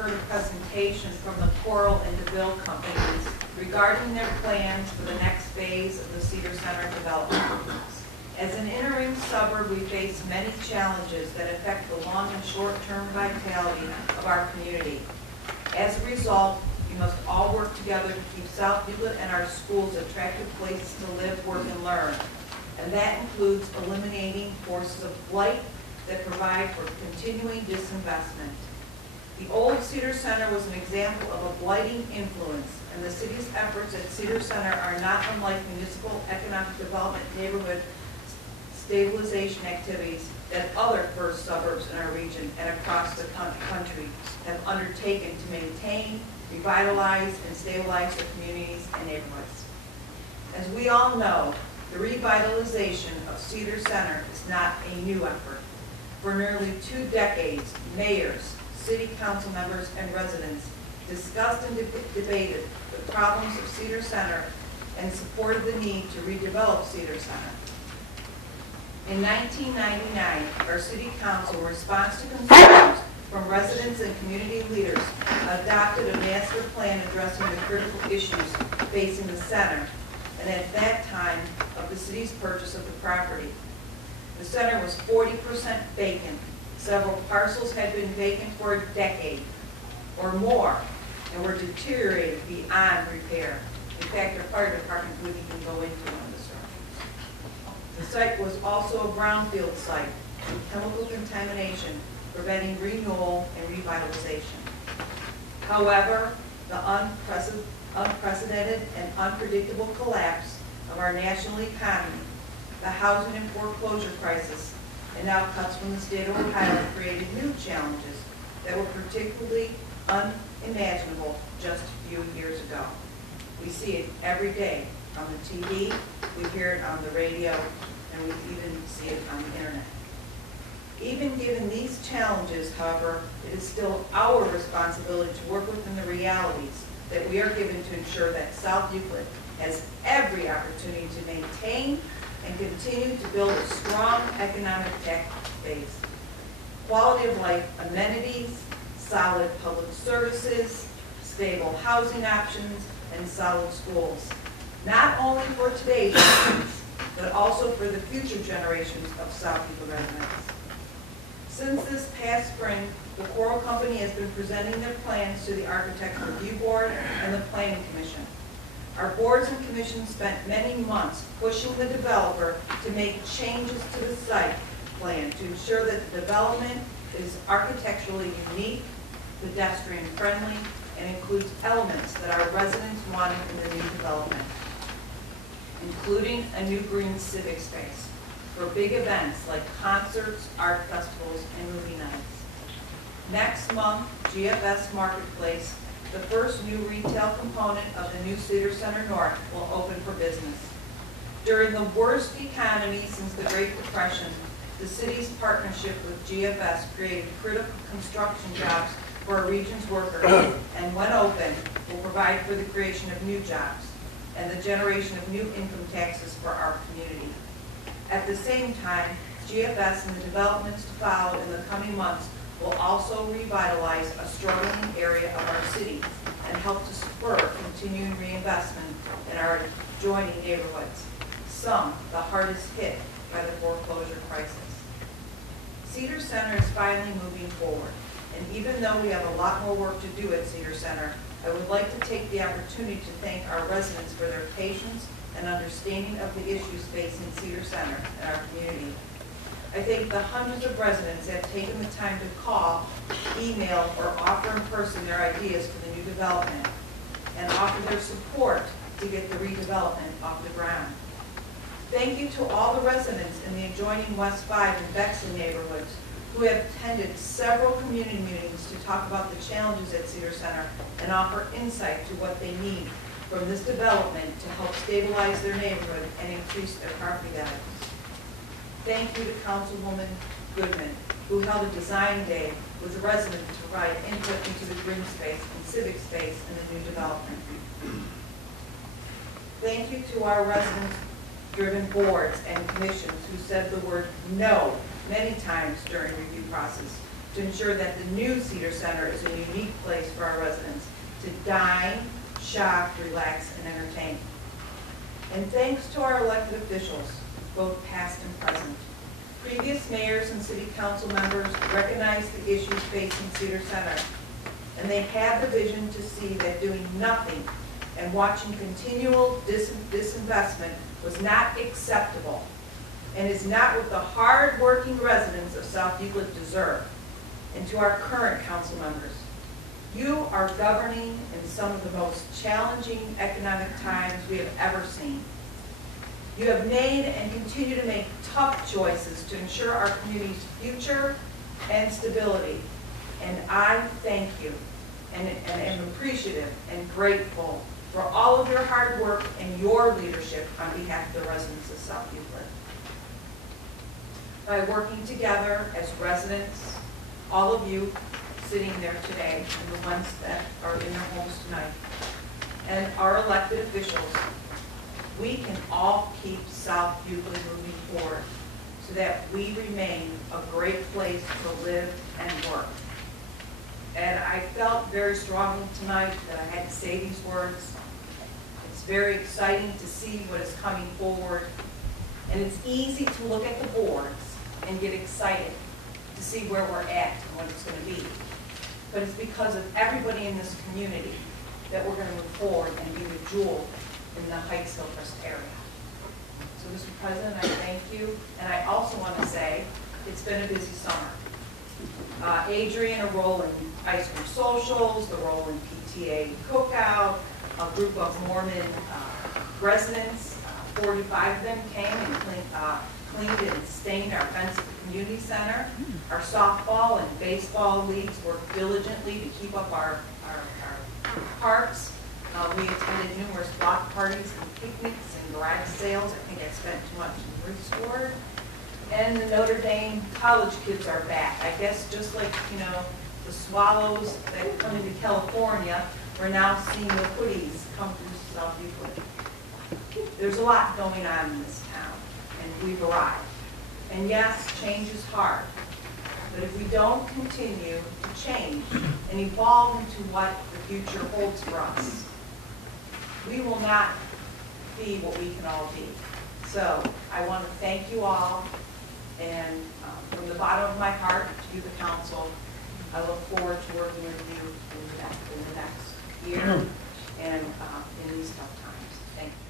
heard a presentation from the Coral and DeVille companies regarding their plans for the next phase of the Cedar Center development. As an interim suburb, we face many challenges that affect the long and short-term vitality of our community. As a result, we must all work together to keep South Euclid and our schools attractive places to live, work, and learn. And that includes eliminating forces of blight that provide for continuing disinvestment. The old Cedar Center was an example of a blighting influence, and the city's efforts at Cedar Center are not unlike municipal economic development neighborhood stabilization activities that other first suburbs in our region and across the country have undertaken to maintain, revitalize, and stabilize their communities and neighborhoods. As we all know, the revitalization of Cedar Center is not a new effort. For nearly 2 decades, mayors, city council members, and residents discussed and debated the problems of Cedar Center and supported the need to redevelop Cedar Center. In 1999, our city council, in response to concerns from residents and community leaders, adopted a master plan addressing the critical issues facing the center, and at that time of the city's purchase of the property. The center was 40% vacant. Several parcels had been vacant for a decade or more and were deteriorated beyond repair. In fact, our fire department wouldn't even go into one of the structures. The site was also a brownfield site with chemical contamination, preventing renewal and revitalization. However, the unprecedented and unpredictable collapse of our national economy, the housing and foreclosure crisis, and now cuts from the state of Ohio created new challenges that were particularly unimaginable just a few years ago. We see it every day on the TV, we hear it on the radio, and we even see it on the internet. Even given these challenges, however, it is still our responsibility to work within the realities that we are given to ensure that South Euclid has every opportunity to maintain and continue to build a strong economic base, quality of life amenities, solid public services, stable housing options, and solid schools, not only for today's residents, but also for the future generations of South Euclid residents. Since this past spring, the Coral Company has been presenting their plans to the Architects Review Board and the Planning Commission. Our boards and commissions spent many months pushing the developer to make changes to the site plan to ensure that the development is architecturally unique, pedestrian friendly, and includes elements that our residents wanted in the new development, including a new green civic space for big events like concerts, art festivals, and movie nights. Next month, GFS Marketplace, the first new retail component of the new Cedar Center North, will open for business. During the worst economy since the Great Depression, the city's partnership with GFS created critical construction jobs for our region's workers, and when open, will provide for the creation of new jobs and the generation of new income taxes for our community. At the same time, GFS and the developments to follow in the coming months will also revitalize a struggling area of our city and help to spur continuing reinvestment in our adjoining neighborhoods, some the hardest hit by the foreclosure crisis. Cedar Center is finally moving forward, and even though we have a lot more work to do at Cedar Center, I would like to take the opportunity to thank our residents for their patience and understanding of the issues facing Cedar Center and our community. I thank the hundreds of residents that have taken the time to call, email, or offer in person their ideas for the new development and offer their support to get the redevelopment off the ground. Thank you to all the residents in the adjoining West 5 and Bexley neighborhoods who have attended several community meetings to talk about the challenges at Cedar Center and offer insight to what they need from this development to help stabilize their neighborhood and increase their property values. Thank you to Councilwoman Goodman, who held a design day with the residents to provide input into the green space and civic space in the new development. Thank you to our resident-driven boards and commissions who said the word no many times during review process to ensure that the new Cedar Center is a unique place for our residents to dine, shop, relax, and entertain. And thanks to our elected officials, both past and present. Previous mayors and city council members recognized the issues facing Cedar Center, and they had the vision to see that doing nothing and watching continual disinvestment was not acceptable and is not what the hard-working residents of South Euclid deserve. And to our current council members, you are governing in some of the most challenging economic times we have ever seen. You have made and continue to make tough choices to ensure our community's future and stability. And I thank you and am appreciative and grateful for all of your hard work and your leadership on behalf of the residents of South Euclid. By working together as residents, all of you sitting there today and the ones that are in their homes tonight, and our elected officials, we can all keep South Euclid moving forward so that we remain a great place to live and work. And I felt very strongly tonight that I had to say these words. It's very exciting to see what is coming forward. And it's easy to look at the boards and get excited to see where we're at and what it's going to be. But it's because of everybody in this community that we're going to move forward and be the jewel in the Heights Hillcrest area. So, Mr. President, I thank you. And I also want to say it's been a busy summer. Adrian, a role in ice cream socials, the role in PTA cookout, a group of Mormon residents, 45 of them came and cleaned and stained our fence at the community center. Our softball and baseball leagues worked diligently to keep up our parks. We attended numerous block parties and picnics and garage sales. I think I spent too much in Ruth's Ward. And the Notre Dame college kids are back. I guess just like, the swallows that come into California, we're now seeing the hoodies come through South Euclid. There's a lot going on in this town, and we've arrived. And yes, change is hard. But if we don't continue to change and evolve into what the future holds for us, we will not be what we can all be. So I want to thank you all, and from the bottom of my heart to you, the council, I look forward to working with you in the next year and in these tough times. Thank you.